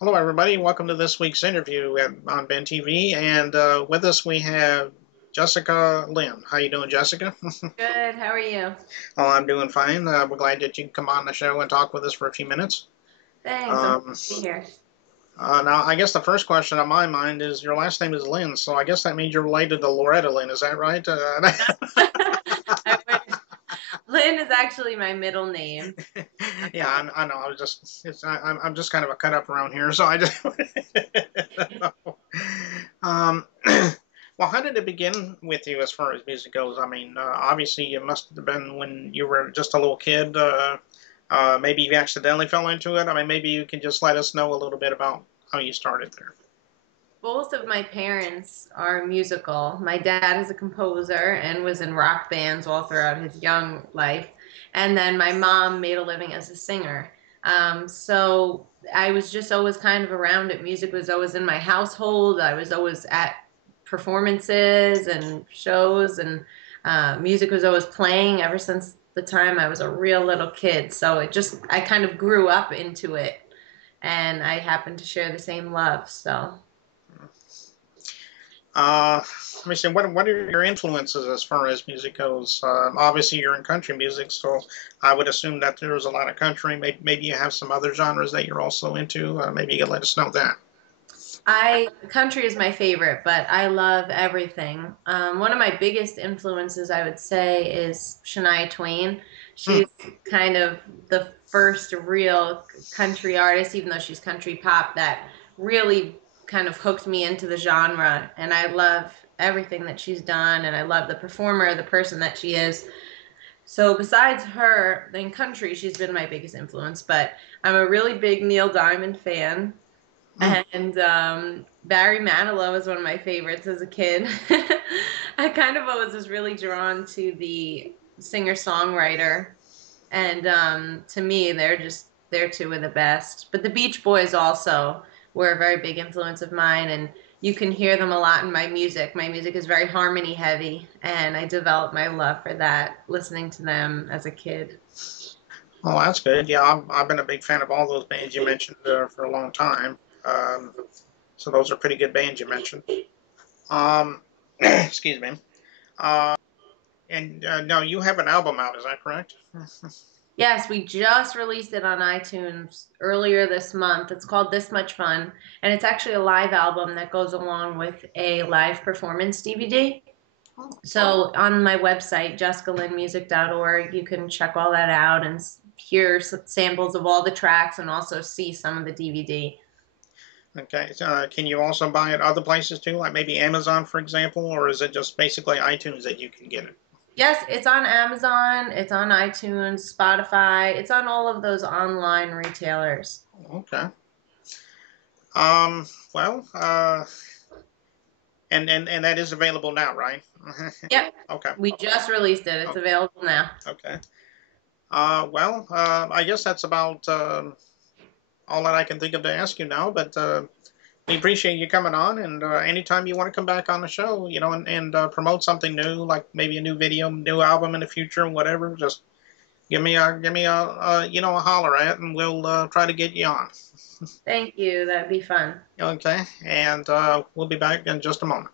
Hello, everybody. Welcome to this week's interview on Ben TV. And with us, we have Jessica Lynn. How you doing, Jessica? Good. How are you? Oh, I'm doing fine. We're glad that you can come on the show and talk with us for a few minutes. Thanks. I'm happy Um, to be here. Now, I guess the first question on my mind is your last name is Lynn, so I guess that means you're related to Loretta Lynn. Is that right? I wish. Lynn is actually my middle name. Yeah, I know. I'm just kind of a cut up around here, so I just. um, well, how did it begin with you as far as music goes? I mean, obviously, it must have been when you were just a little kid. Maybe you accidentally fell into it. I mean, maybe you can just let us know a little bit about how you started there. Both of my parents are musical. My dad is a composer and was in rock bands all throughout his young life. And then my mom made a living as a singer. So I was just always kind of around it. Music was always in my household. I was always at performances and shows, and music was always playing ever since the time I was a real little kid. So I kind of grew up into it, and I happen to share the same love. So. Let me see. What are your influences as far as music goes? Obviously, you're in country music, so I would assume that there's a lot of country. Maybe you have some other genres that you're also into. Maybe you could let us know that. Country is my favorite, but I love everything. One of my biggest influences, I would say, is Shania Twain. Hmm. She's kind of the first real country artist, even though she's country pop, that really kind of hooked me into the genre. And I love everything that she's done, and I love the performer, the person that she is. So besides her, in country, she's been my biggest influence. But I'm a really big Neil Diamond fan. Hmm. And Barry Manilow was one of my favorites as a kid. I kind of was just really drawn to the singer-songwriter, and to me, they're two of the best. But the Beach Boys also were a very big influence of mine, and you can hear them a lot in my music. My music is very harmony heavy, and I developed my love for that listening to them as a kid. Oh, that's good. Yeah, I've been a big fan of all those bands you mentioned for a long time. Um, so those are pretty good bands you mentioned. Excuse me. Uh, and no, you have an album out, is that correct? Yes, we just released it on iTunes earlier this month. It's called This Much Fun, and it's actually a live album that goes along with a live performance DVD. Oh, So on my website, jessicalynmusic.org, you can check all that out and hear samples of all the tracks and also see some of the DVD. okay. So, can you also buy it other places too, like maybe Amazon, for example, or is it just basically iTunes that you can get it? Yes, it's on Amazon, it's on iTunes, Spotify, it's on all of those online retailers. Okay. Um, well, and that is available now, right? Yep, Okay. we just released it. It's Okay. available now. Okay. I guess that's about all that I can think of to ask you now. But we appreciate you coming on, and anytime you want to come back on the show, and promote something new, like maybe a new video, new album in the future, whatever, just give me a holler at, and we'll try to get you on. Thank you. That'd be fun. Okay, and we'll be back in just a moment.